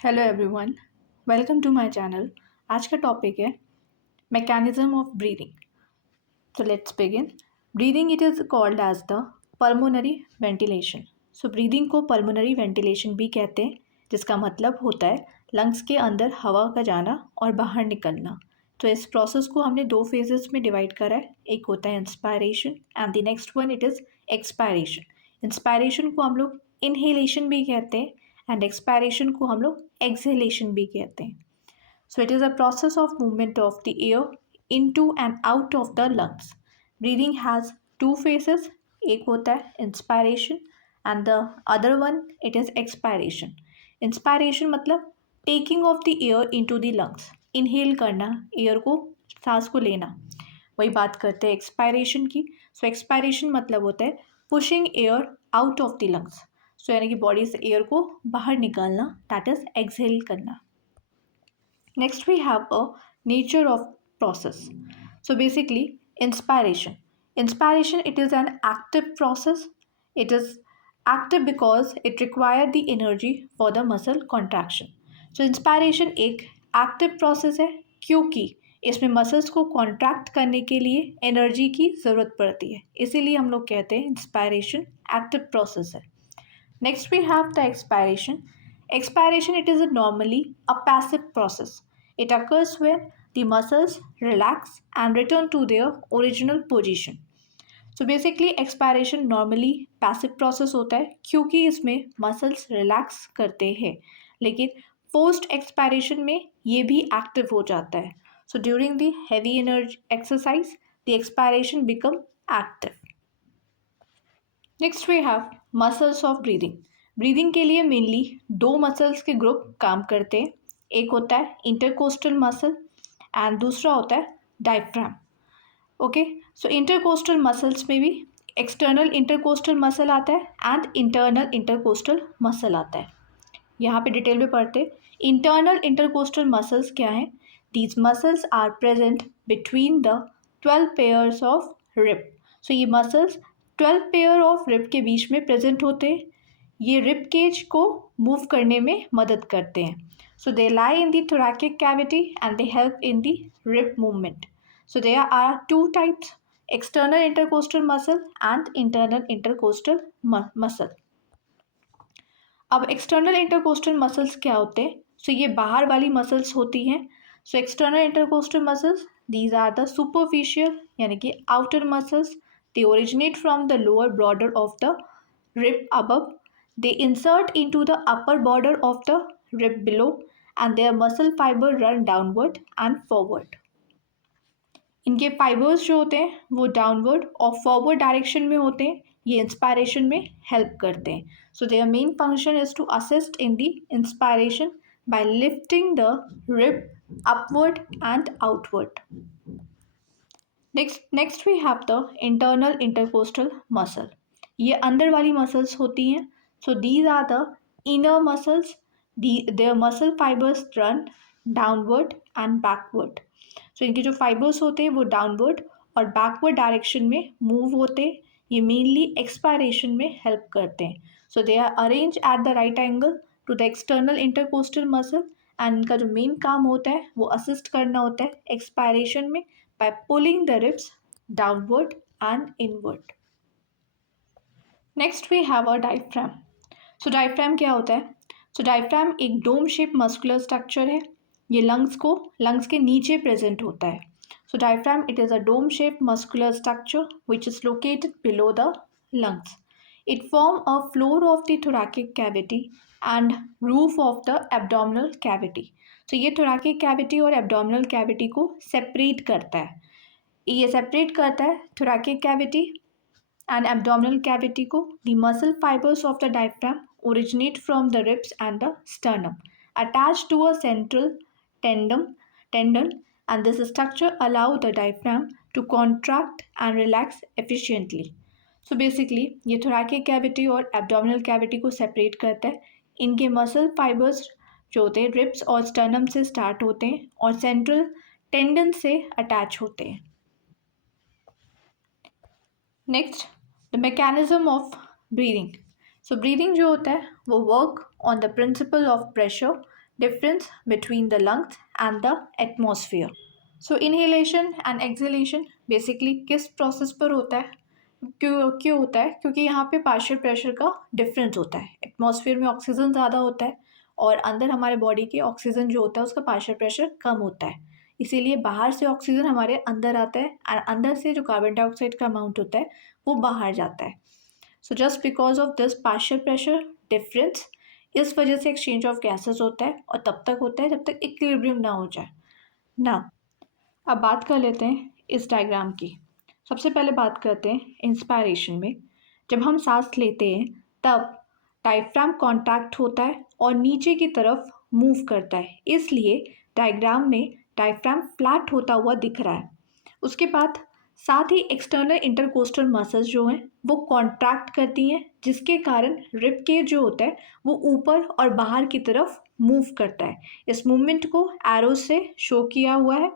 Hello everyone, welcome to my channel. आज का topic है mechanism of breathing. So let's begin. Breathing it is called as the pulmonary ventilation. So breathing को pulmonary ventilation भी कहते हैं, जिसका मतलब होता है लंग्स के अंदर हवा का जाना और बाहर निकलना। तो इस प्रोसेस को हमने दो फेजेस में डिवाइड करा है। एक होता है inspiration and the next one it is expiration. Inspiration को हम लोग इनहेलेशन भी कहते हैं एंड एक्सपायरेशन को हम लोग एक्सहेलेशन भी कहते हैं। So it is a process of movement of the air into and out of the lungs. Breathing has two phases. एक होता है inspiration and the other one it is expiration. Inspiration मतलब taking of the air into the lungs. Inhale करना, air को, सांस को लेना। वही बात करते हैं एक्सपायरेशन की। सो एक्सपायरेशन मतलब होता है pushing air out of the lungs. So यानी कि बॉडी से एयर को बाहर निकालना, दैट इज एक्सहेल करना। Next, we have a nature of process. So basically, inspiration. Inspiration, it is an active process. It is active because it requires the energy for the muscle contraction. So inspiration एक active process है क्योंकि इसमें muscles को contract करने के लिए energy की ज़रूरत पड़ती है, इसीलिए हम लोग कहते हैं इंस्पायरेशन एक्टिव प्रोसेस है। Next, we have the expiration. Expiration, it is normally a passive process. It occurs when the muscles relax and return to their original position. So basically, expiration normally passive process होता है क्योंकि इसमें muscles relax करते हैं, लेकिन post expiration में ये भी active हो जाता है. So during the heavy energy exercise, the expiration become active. Next we have muscles of breathing. Breathing के लिए मेनली दो मसल्स के ग्रुप काम करते हैं। एक होता है इंटरकोस्टल मसल एंड दूसरा होता है डायफ्राम। ओके, सो इंटरकोस्टल मसल्स में भी एक्सटर्नल इंटरकोस्टल मसल आता है एंड इंटरनल इंटरकोस्टल मसल आता है। यहाँ पे डिटेल में पढ़ते हैं। इंटरनल इंटरकोस्टल मसल्स क्या हैं? These muscles are present between the 12 pairs of rib. So ये मसल्स 12 पेयर ऑफ रिब के बीच में प्रेजेंट होते हैं। ये रिब केज को मूव करने में मदद करते हैं। So they lie in the thoracic cavity and they help in the rib movement. So there are two types, external intercostal muscle and internal intercostal muscle. अब एक्सटर्नल इंटरकोस्टल मसल्स क्या होते हैं? सो ये बाहर वाली मसल्स होती हैं। So external intercostal muscles, these are the superficial यानी कि outer muscles. They originate from the lower border of the rib above. They insert into the upper border of the rib below and their muscle fiber run downward and forward. इनके fibres जो होते हैं वो downward और forward direction में होते हैं। ये इंस्पायरेशन में हेल्प करते हैं। So their main function is to assist in the inspiration by lifting the rib upward and outward. Next we have the internal intercostal muscle. ये अंदर वाली मसल्स होती हैं। So these are the inner muscles. Their muscle fibres run downward and backward. So इनके जो fibres होते हैं वो डाउनवर्ड और बैकवर्ड डायरेक्शन में मूव होते हैं। ये मेनली एक्सपायरेशन में हेल्प करते हैं। So they are arrange at the right angle to the external intercostal muscle and इनका जो मेन काम होता है वो असिस्ट करना होता है एक्सपायरेशन में by pulling the ribs downward and inward. Next we have a diaphragm. So diaphragm क्या होता है? So diaphragm एक डोम शेप मस्कुलर स्ट्रक्चर है। ये लंग्स के नीचे प्रेजेंट होता है। So diaphragm it is a dome shaped muscular structure which is located below the lungs. It forms a floor of the thoracic cavity and roof of the abdominal cavity. So ये thoracic cavity और abdominal cavity को separate करता है। ये separate करता है thoracic cavity and abdominal cavity को। The muscle fibers of the diaphragm originate from the ribs and the sternum, attached to a central tendon, and this structure allow the diaphragm to contract and relax efficiently. So basically ये thoracic cavity और abdominal cavity को separate करता है। इनके muscle fibers जो होते हैं ribs और sternum से start होते हैं और central tendon से attach होते हैं। Next the mechanism of breathing. So breathing जो होता है वो work on the principle of pressure difference between the lungs and the atmosphere. So inhalation and exhalation basically किस प्रोसेस पर होता है, क्यों होता है, क्योंकि यहाँ पे पार्शियल प्रेशर का डिफरेंस होता है. एटमॉस्फेयर में ऑक्सीजन ज़्यादा होता है और अंदर हमारे बॉडी के ऑक्सीजन जो होता है उसका पार्शियल प्रेशर कम होता है, इसीलिए बाहर से ऑक्सीजन हमारे अंदर आता है और अंदर से जो कार्बन डाइऑक्साइड का अमाउंट होता है वो बाहर जाता है. So just because of this partial pressure difference, इस वजह से एक्सचेंज ऑफ गैसेस होता है और तब तक होता है जब तक इक्विलिब्रियम ना हो जाए ना. अब बात कर लेते हैं इस डायग्राम की. सबसे पहले बात करते हैं इंस्पायरेशन में. जब हम सांस लेते हैं तब डायफ्राम कॉन्ट्रैक्ट होता है और नीचे की तरफ मूव करता है, इसलिए डायग्राम में डायफ्राम फ्लैट होता हुआ दिख रहा है. उसके बाद साथ ही एक्सटर्नल इंटरकोस्टल मसल्स जो हैं वो कॉन्ट्रैक्ट करती हैं, जिसके कारण रिब केज जो होता है वो ऊपर और बाहर की तरफ मूव करता है. इस मूवमेंट को एरो से शो किया हुआ है.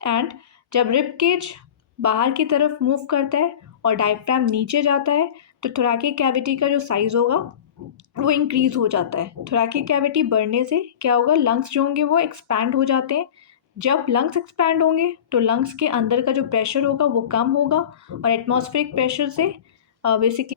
एंड जब रिब केज बाहर की तरफ मूव करता है और डायफ्राम नीचे जाता है तो थोरैकिक कैविटी का जो साइज़ होगा वो इंक्रीज़ हो जाता है. थोरैकिक कैविटी बढ़ने से क्या होगा, लंग्स जो होंगे वो एक्सपैंड हो जाते हैं. जब लंग्स एक्सपैंड होंगे तो लंग्स के अंदर का जो प्रेशर होगा वो कम होगा और एटमॉस्फेरिक प्रेशर से बेसिकली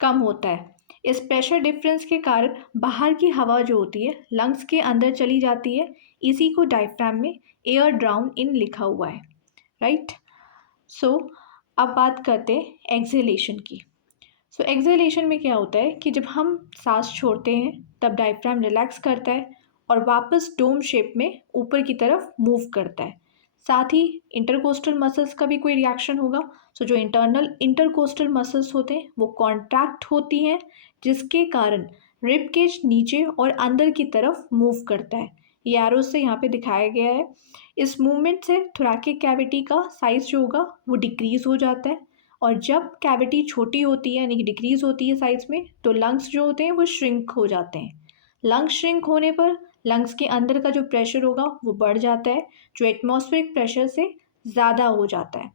कम होता है. इस प्रेशर डिफरेंस के कारण बाहर की हवा जो होती है लंग्स के अंदर चली जाती है. इसी को डायफ्राम में एयर ड्राउन इन लिखा हुआ है, राइट. सो अब बात करते हैं एक्सहेलेशन की. सो एक्सहेलेशन में क्या होता है कि जब हम सांस छोड़ते हैं तब डायफ्राम रिलैक्स करता है और वापस डोम शेप में ऊपर की तरफ मूव करता है. साथ ही इंटरकोस्टल मसल्स का भी कोई रिएक्शन होगा. सो जो इंटरनल इंटरकोस्टल मसल्स होते हैं वो कॉन्ट्रैक्ट होती हैं, जिसके कारण रिब केज नीचे और अंदर की तरफ मूव करता है. ये एरो से यहाँ पे दिखाया गया है. इस मूवमेंट से थोरैकिक कैविटी का साइज़ जो होगा वो डिक्रीज़ हो जाता है और जब कैविटी छोटी होती है यानी कि डिक्रीज़ होती है साइज़ में तो लंग्स जो होते हैं वो श्रिंक हो जाते हैं. लंग्स श्रिंक होने पर लंग्स के अंदर का जो प्रेशर होगा वो बढ़ जाता है, जो एटमॉस्फेरिक प्रेशर से ज़्यादा हो जाता है.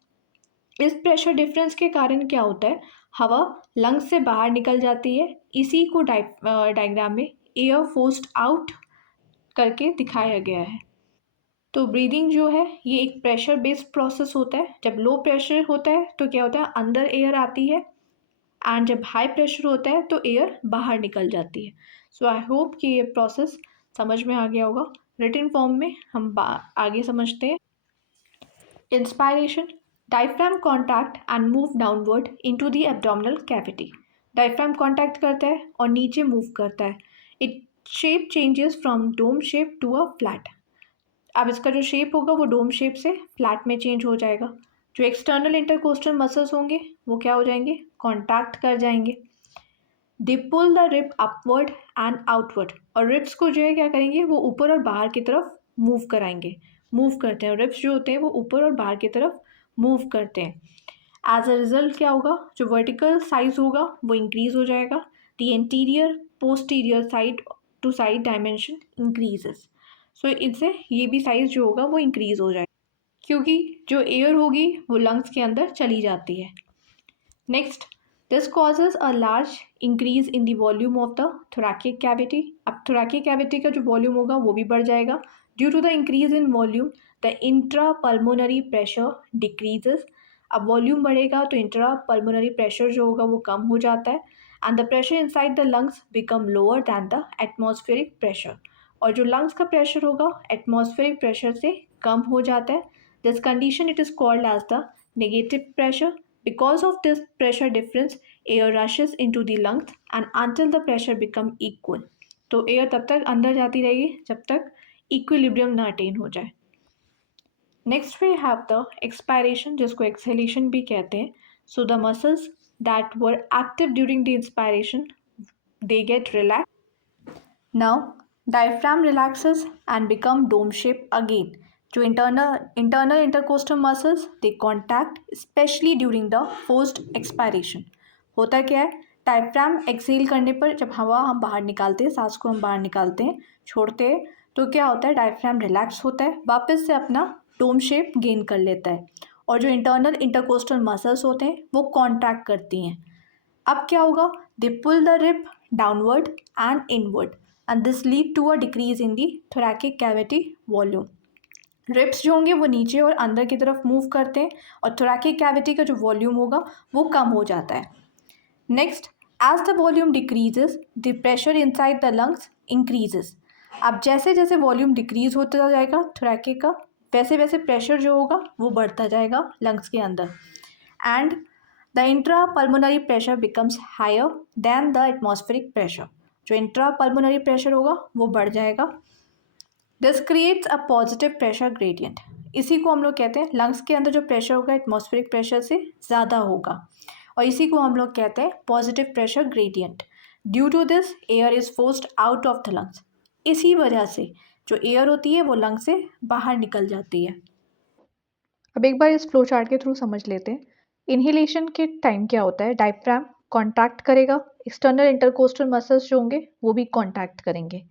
इस प्रेशर डिफरेंस के कारण क्या होता है, हवा लंग्स से बाहर निकल जाती है. इसी को डायग्राम में एयर फोर्स्ड आउट करके दिखाया गया है. तो ब्रीदिंग जो है ये एक प्रेशर बेस्ड प्रोसेस होता है. जब लो प्रेशर होता है तो क्या होता है, अंदर एयर आती है एंड जब हाई प्रेशर होता है तो एयर बाहर निकल जाती है. सो आई होप कि ये प्रोसेस समझ में आ गया होगा. रिटन फॉर्म में हम आगे समझते हैं. Inspiration, diaphragm contract and move downward into the abdominal cavity. Diaphragm contract करता है और नीचे मूव करता है. It shape changes from dome shape to a flat. अब इसका जो शेप होगा वो डोम शेप से फ्लैट में चेंज हो जाएगा. जो एक्सटर्नल इंटरकोस्टल मसल्स होंगे वो क्या हो जाएंगे, कॉन्टैक्ट कर जाएंगे. They pull the rib upward and outward. और रिब्स को जो है क्या करेंगे, वो ऊपर और बाहर की तरफ मूव कराएंगे, मूव करते हैं. रिब्स जो होते हैं वो ऊपर और बाहर की तरफ मूव करते हैं. एज अ रिजल्ट क्या होगा, जो वर्टिकल साइज होगा वो इंक्रीज हो जाएगा. The anterior posterior side to side dimension increases. So इससे ये भी साइज जो होगा वो इंक्रीज हो जाएगा, क्योंकि जो एयर होगी वो लंग्स के अंदर चली जाती है. Next, this causes a large increase in the volume of the thoracic cavity. अब थोरैकिक कैविटी का जो वॉल्यूम होगा वो भी बढ़ जाएगा. Due to the increase in volume the intra pulmonary pressure decreases. अब वॉल्यूम बढ़ेगा तो इंट्रा पल्मोनरी प्रेशर जो होगा वो कम हो जाता है and the pressure inside the lungs become lower than the atmospheric pressure. और जो लंग्स का प्रेशर होगा एटमॉस्फेरिक प्रेशर से कम हो जाता है. This condition it is called as the negative pressure. Because of this pressure difference, air rushes into the lungs and until the pressure become equal. तो air तब तक अंदर जाती रहेगी जब तक इक्विलिब्रियम ना अटेन हो जाए. Next we have the expiration, जिसको एक्सहेलेशन भी कहते हैं. So the muscles that were active during the inspiration they get relax. Now diaphragm relaxes and become dome shape again. जो internal intercostal muscles they contact specially during the forced expiration. होता क्या है, diaphragm Excel करने पर जब हवा हम बाहर निकालते हैं, सांस को हम बाहर निकालते हैं, छोड़ते हैं, तो क्या होता है, डायफ्राम रिलैक्स होता है, वापस से अपना डोम शेप गेन कर लेता है और जो इंटरनल इंटरकोस्टल मसल्स होते हैं वो कॉन्ट्रैक्ट करती हैं. अब क्या होगा, they pull the rib downward and inward. and this lead to a decrease in the thoracic cavity volume. Ribs जो होंगे वो नीचे और अंदर की तरफ मूव करते हैं और thoracic cavity का जो वॉल्यूम होगा वो कम हो जाता है. Next, as the volume decreases the pressure inside the lungs increases. अब जैसे जैसे वॉल्यूम डिक्रीज होता जाएगा thoracic का, वैसे वैसे प्रेशर जो होगा वो बढ़ता जाएगा लंग्स के अंदर, and the intra pulmonary pressure becomes higher than the atmospheric pressure. जो इंट्रा पल्मोनरी प्रेशर होगा वो बढ़ जाएगा. This creates a positive pressure gradient. इसी को हम लोग कहते हैं लंग्स के अंदर जो प्रेशर होगा एटमॉस्फेरिक प्रेशर से ज़्यादा होगा, और इसी को हम लोग कहते हैं positive pressure gradient. Due to this air is forced out of the lungs. इसी वजह से जो एयर होती है वो लंग्स से बाहर निकल जाती है. अब एक बार इस फ्लो चार्ट के थ्रू समझ लेते हैं. इनहेलेशन के टाइम क्या होता है, डायफ्राम कॉन्ट्रैक्ट करेगा, एक्सटर्नल इंटरकोस्टल मसल्स जो होंगे वो भी कॉन्ट्रैक्ट करेंगे,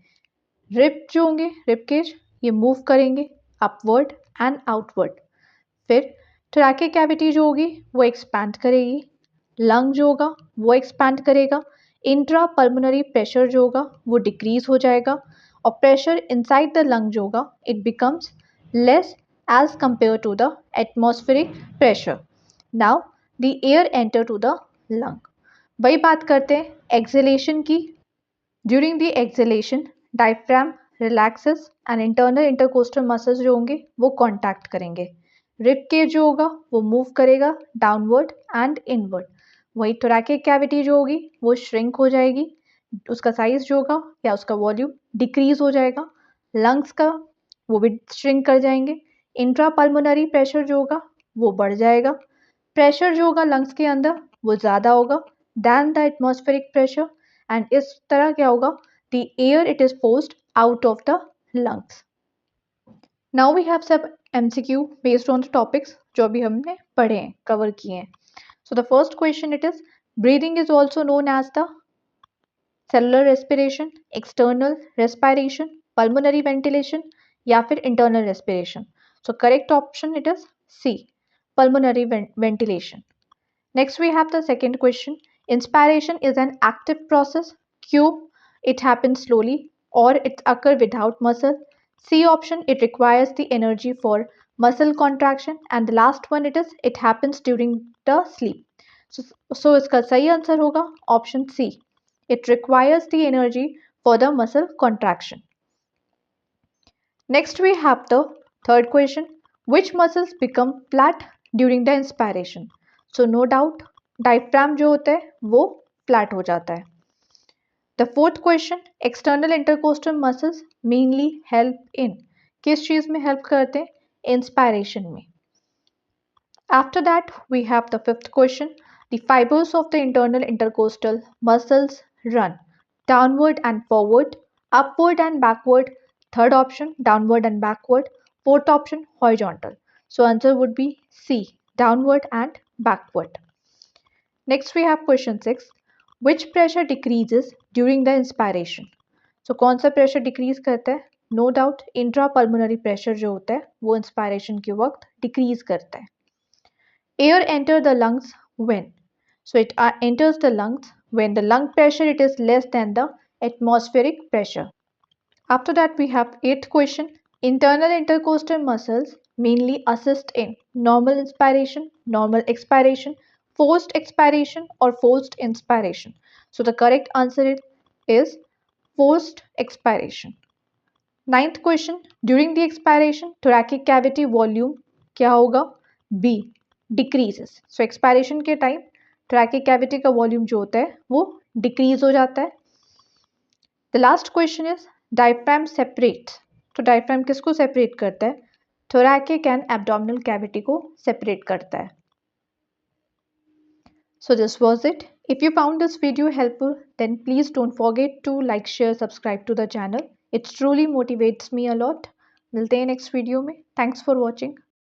रिब जो होंगे रिब केज ये मूव करेंगे अपवर्ड एंड आउटवर्ड. फिर thoracic कैविटी जो होगी वो एक्सपैंड करेगी, लंग जो होगा वो एक्सपैंड करेगा, इंट्रा पल्मोनरी प्रेशर जो होगा वो डिक्रीज हो जाएगा, और प्रेशर इनसाइड द लंग जो होगा it becomes less as compared to the atmospheric pressure. Now the air enter to the lung. वही बात करते हैं exhalation की. During the exhalation diaphragm relaxes and internal intercostal muscles जो होंगे वो contact करेंगे. rib cage जो होगा वो move करेगा downward and inward. वही thoracic cavity जो होगी वो shrink हो जाएगी, उसका साइज जो होगा या उसका वॉल्यूम डिक्रीज हो जाएगा, लंग्स का वो भी shrink कर जाएंगे, इंट्रा पल्मोनरी प्रेशर जो होगा वो बढ़ जाएगा, प्रेशर जो होगा लंग्स के अंदर वो ज़्यादा होगा than the atmospheric pressure, and इस तरह क्या होगा, the air it is forced out of the lungs. Now we have सब MCQ based on the topics जो अभी हमने पढ़े हैं, कवर किए हैं. So the first question it is, breathing is also known as the cellular respiration, external respiration, pulmonary ventilation या फिर internal respiration. So correct option it is C, pulmonary ventilation. Next we have the second question. Inspiration is an active process. Q, it happens slowly or it occur without muscle. C option, it requires the energy for muscle contraction. And the last one it is, it happens during the sleep. So इसका सही answer होगा option C. It requires the energy for the muscle contraction. Next we have the third question. Which muscles become flat during the inspiration? So no doubt diaphragm जो होता है वो flat हो जाता है. The fourth question, external intercostal muscles mainly help in, किस चीज़ में help करते हैं, inspiration में. After that we have the fifth question. The fibers of the internal intercostal muscles run downward and forward, upward and backward. Third option, downward and backward. Fourth option, horizontal. So answer would be C, downward and backward. Next we have question 6. Which pressure decreases during the inspiration? So कौन सा pressure decrease करता है? No doubt intrapulmonary pressure जो होता है वो inspiration के वक्त decrease करता है. Air enter the lungs when? So it enters the lungs when the lung pressure it is less than the atmospheric pressure. After that we have eighth question. Internal intercostal muscles mainly assist in normal inspiration, normal expiration, forced expiration or forced inspiration. So the correct answer is forced expiration. Ninth question. During the expiration thoracic cavity volume क्या होगा? B, decreases. So expiration के time thoracic cavity का volume जो होता है वो decrease हो जाता है. The last question is, diaphragm separates. तो diaphragm किसको separate करता है? thoracic and abdominal cavity को separate करता है. So this was it. If you found this video helpful, then please don't forget to like, share, subscribe to the channel. It truly motivates me a lot. मिलते हैं next video में. Thanks for watching.